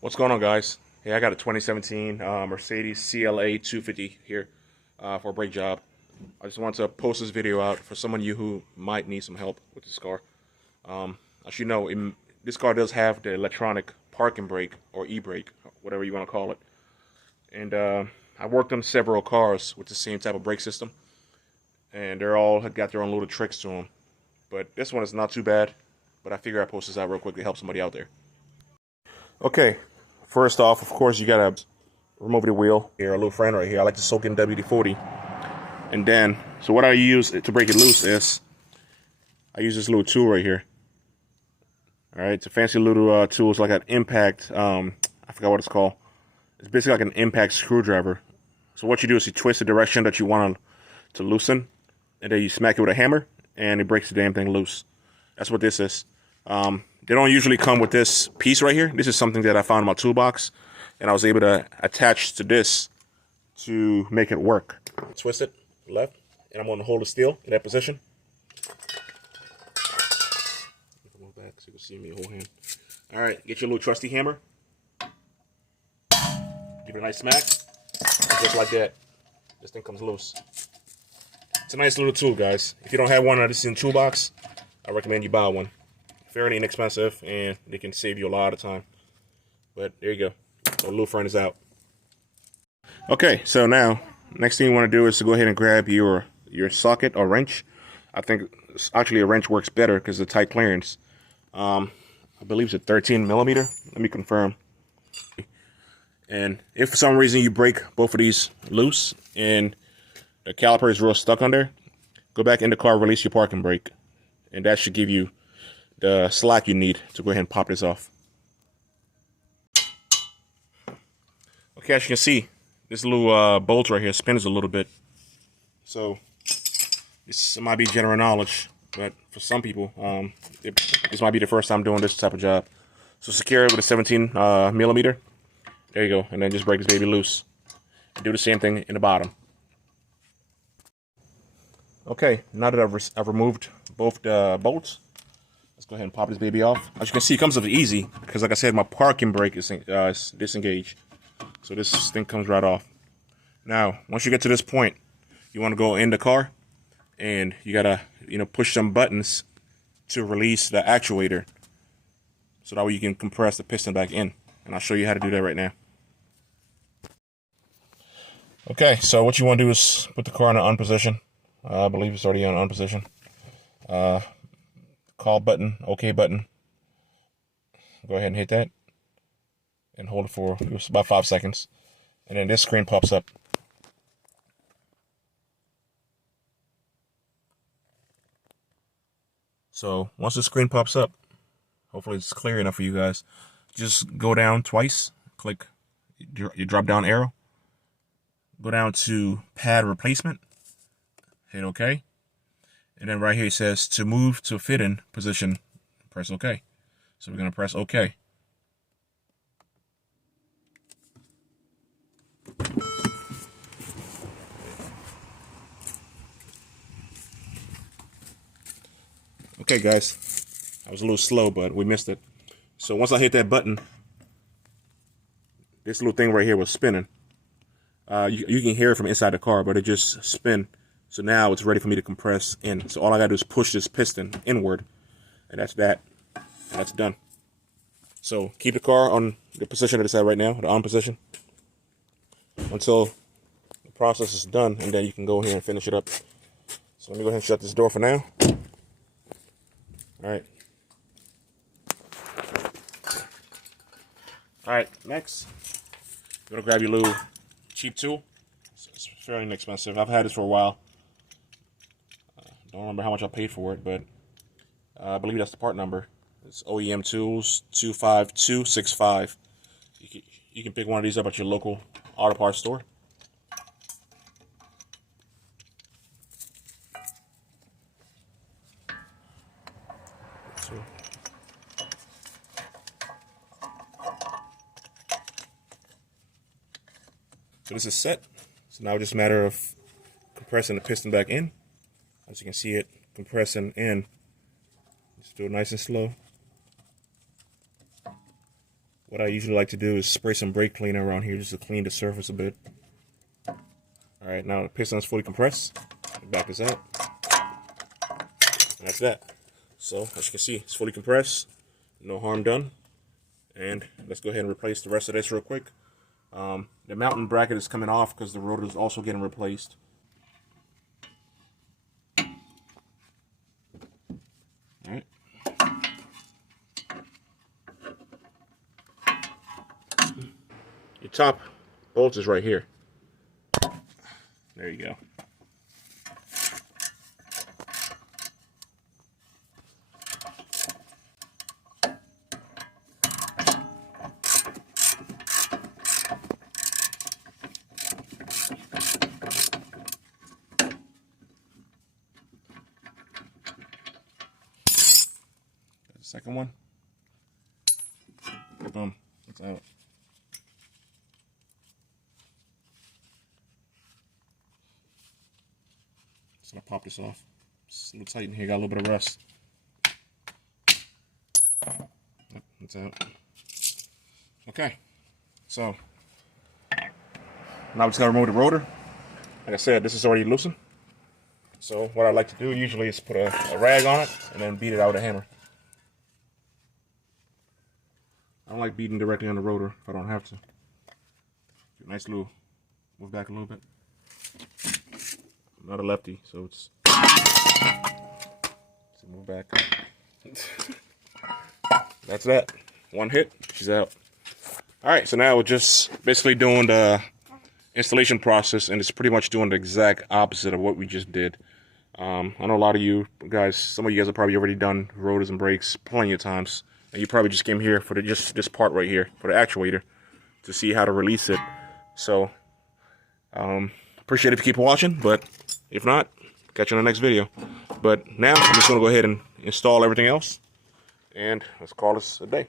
What's going on, guys? Hey, I got a 2017 Mercedes CLA 250 here for a brake job. I just want to post this video out for some of you who might need some help with this car. As you know, this car does have the electronic parking brake or e-brake, whatever you want to call it. And I worked on several cars with the same type of brake system, and they're all got their own little tricks to them. But this one is not too bad. But I figure I post this out real quick to help somebody out there. Okay, first off, of course, you gotta remove the wheel. Here, a little friend right here. I like to soak in WD-40. And then, so what I use to break it loose is, I use this little tool right here. All right, it's a fancy little tool. It's like an impact, I forgot what it's called. It's basically like an impact screwdriver. So what you do is you twist the direction that you want to loosen, and then you smack it with a hammer, and it breaks the damn thing loose. That's what this is. They don't usually come with this piece right here. This is something that I found in my toolbox, and I was able to attach to this to make it work. Twist it left, and I'm going to hold the steel in that position. Move back so you can see me whole hand. All right, get your little trusty hammer. Give it a nice smack, just like that. This thing comes loose. It's a nice little tool, guys. If you don't have one of this in the toolbox, I recommend you buy one. Fairly inexpensive, and they can save you a lot of time. But there you go. The little friend is out. Okay, so now, next thing you want to do is to go ahead and grab your socket or wrench. I think actually a wrench works better because of the tight clearance. I believe it's a 13 millimeter. Let me confirm. And if for some reason you break both of these loose and the caliper is real stuck on there, go back in the car, release your parking brake, and that should give you the slack you need to go ahead and pop this off. Okay, as you can see, this little bolt right here spins a little bit. So this might be general knowledge, but for some people, this might be the first time doing this type of job. So secure it with a 17 millimeter. There you go, and then just break this baby loose. And do the same thing in the bottom. Okay, now that I've removed both the bolts, let's go ahead and pop this baby off. As you can see, it comes up easy because, like I said, my parking brake is disengaged. So this thing comes right off. Now, once you get to this point, you want to go in the car, and you gotta, push some buttons to release the actuator, so that way you can compress the piston back in. And I'll show you how to do that right now. Okay, so what you want to do is put the car in an on position. I believe it's already on position. Call button, OK button. Go ahead and hit that. And hold it for about 5 seconds. And then this screen pops up. So once the screen pops up, hopefully it's clear enough for you guys, just go down twice. Click your drop down arrow. Go down to pad replacement. Hit OK. And then right here it says to move to fit in position, press OK. So we're going to press OK. Okay, guys, I was a little slow, but we missed it. So once I hit that button, this little thing right here was spinning. You can hear it from inside the car, but it just spin. So now it's ready for me to compress in. So all I gotta do is push this piston inward, and that's that. And that's done. So keep the car on the position that it's at right now, the on position, until the process is done, and then you can go here and finish it up. So let me go ahead and shut this door for now. All right, next, you're gonna grab your little cheap tool. It's fairly inexpensive. I've had this for a while. Don't remember how much I paid for it, but I believe that's the part number. It's OEM Tools 25265. You can pick one of these up at your local auto parts store. So this is set. So now it's just a matter of compressing the piston back in. As you can see it compressing in. Just do it nice and slow. what I usually like to do is spray some brake cleaner around here just to clean the surface a bit. Alright, now the piston is fully compressed. Back this out. And that's that. So, as you can see, it's fully compressed. No harm done. And let's go ahead and replace the rest of this real quick. The mounting bracket is coming off because the rotor is also getting replaced. Alright. Your top bolt is right here. There you go. Second one. Boom. It's out. Just gonna pop this off. It's a little tight in here. Got a little bit of rust. Yep, it's out. Okay. So now we just gotta remove the rotor. Like I said, this is already loosened. So what I like to do usually is put a rag on it and then beat it out with a hammer. I don't like beating directly on the rotor if I don't have to. Nice little move back a little bit. I'm not a lefty, so it's move back. That's that. One hit, she's out. Alright, so now we're just basically doing the installation process, and it's pretty much doing the exact opposite of what we just did. I know a lot of you guys, some of you guys have probably already done rotors and brakes plenty of times. And you probably just came here for just this part right here, for the actuator, to see how to release it. So, appreciate it if you keep watching, but if not, catch you in the next video. But now, I'm just going to go ahead and install everything else, and let's call this a day.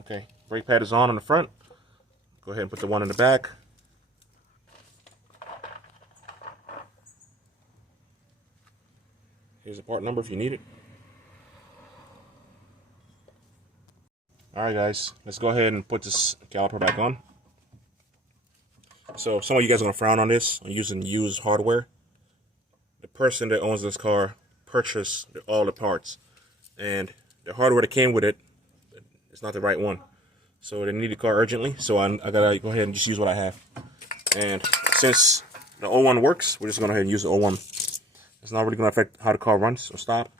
Okay, brake pad is on the front. Go ahead and put the one in the back. Here's the part number if you need it. Alright guys, let's go ahead and put this caliper back on. So some of you guys are going to frown on this, on using used hardware. The person that owns this car purchased all the parts, and the hardware that came with it, it's not the right one. So they need the car urgently, so I gotta go ahead and just use what I have. And since the old one works, we're just gonna go ahead and use the old one. It's not really gonna affect how the car runs or stop,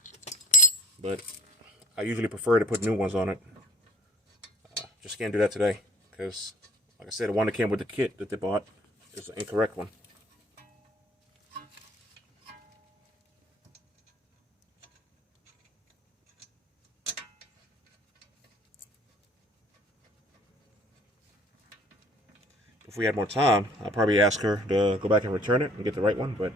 but I usually prefer to put new ones on it. Just can't do that today, because like I said, the one that came with the kit that they bought is the incorrect one. If we had more time, I'd probably ask her to go back and return it and get the right one, but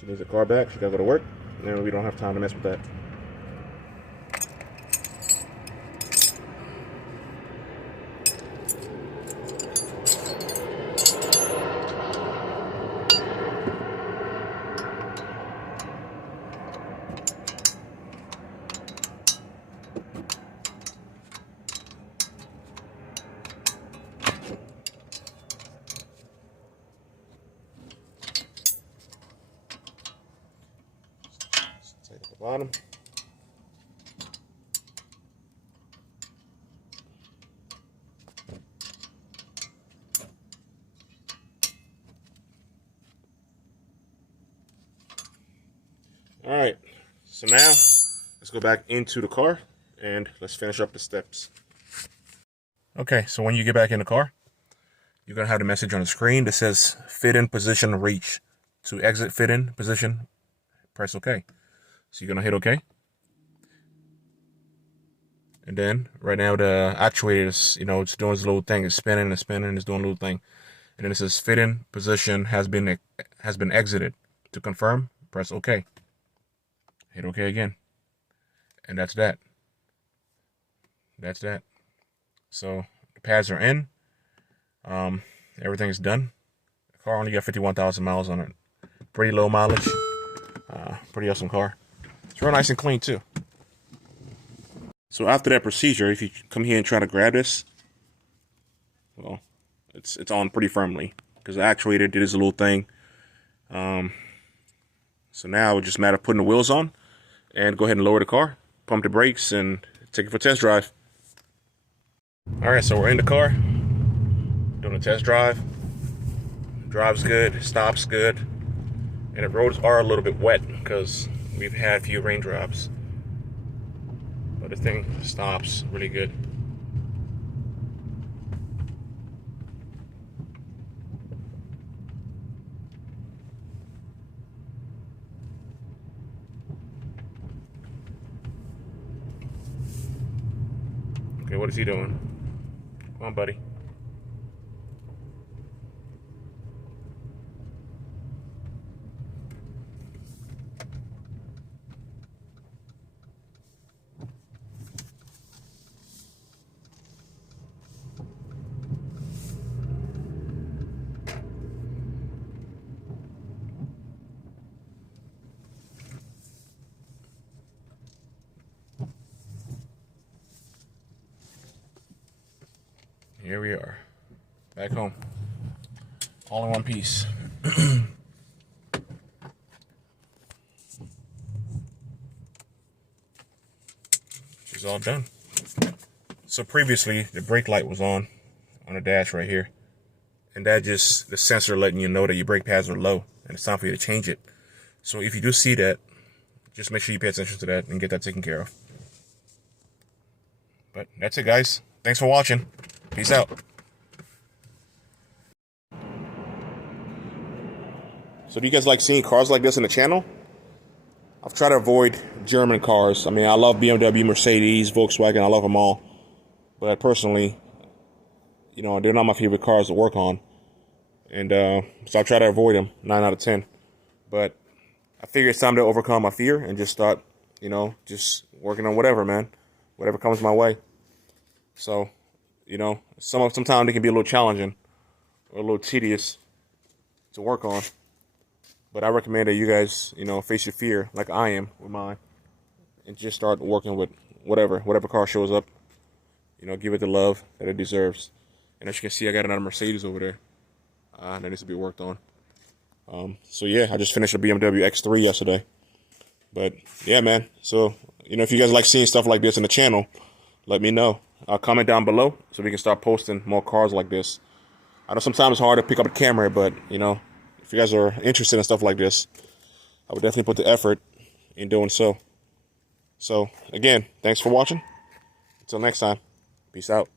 she needs the car back, she gotta go to work, and we don't have time to mess with that. Tight at the bottom. Alright, so now let's go back into the car and let's finish up the steps. Okay, so when you get back in the car, you're going to have the message on the screen that says fit in position reach to exit fit-in position, press OK. So you're going to hit OK. And then right now the actuator is, it's doing its little thing. It's spinning and spinning. It's doing a little thing. And then it says fit-in position has been exited. To confirm, press OK. Hit OK again. And that's that. That's that. So the pads are in. Everything's done. The car only got 51,000 miles on it. Pretty low mileage. Pretty awesome car. It's real nice and clean too. So after that procedure, if you come here and try to grab this, well, it's on pretty firmly because the actuator did its little thing. So now it's just a matter of putting the wheels on and go ahead and lower the car, pump the brakes, and take it for a test drive. All right, so we're in the car, doing a test drive. Drives good, stops good, and the roads are a little bit wet because we've had a few raindrops. But the thing stops really good. Okay, what is he doing? Come on, buddy. Here we are, back home, all in one piece. She's all done. So previously, the brake light was on the dash right here, and that just the sensor letting you know that your brake pads are low, and it's time for you to change it. So if you do see that, just make sure you pay attention to that and get that taken care of. But that's it, guys. Thanks for watching. Peace out. So do you guys like seeing cars like this in the channel? I've tried to avoid German cars. I mean, I love BMW, Mercedes, Volkswagen. I love them all. But personally, they're not my favorite cars to work on. And so I try to avoid them, 9 out of 10. But I figure it's time to overcome my fear and just start, just working on whatever, man. Whatever comes my way. So, sometimes they can be a little challenging or a little tedious to work on. But I recommend that you guys, face your fear like I am with mine and just start working with whatever car shows up. Give it the love that it deserves. And as you can see, I got another Mercedes over there that needs to be worked on. So yeah, I just finished a BMW X3 yesterday. But yeah, man. So, if you guys like seeing stuff like this in the channel, let me know. Comment down below so we can start posting more cars like this. I know sometimes it's hard to pick up a camera, but, if you guys are interested in stuff like this, I would definitely put the effort in doing so. So, again, thanks for watching. Until next time, peace out.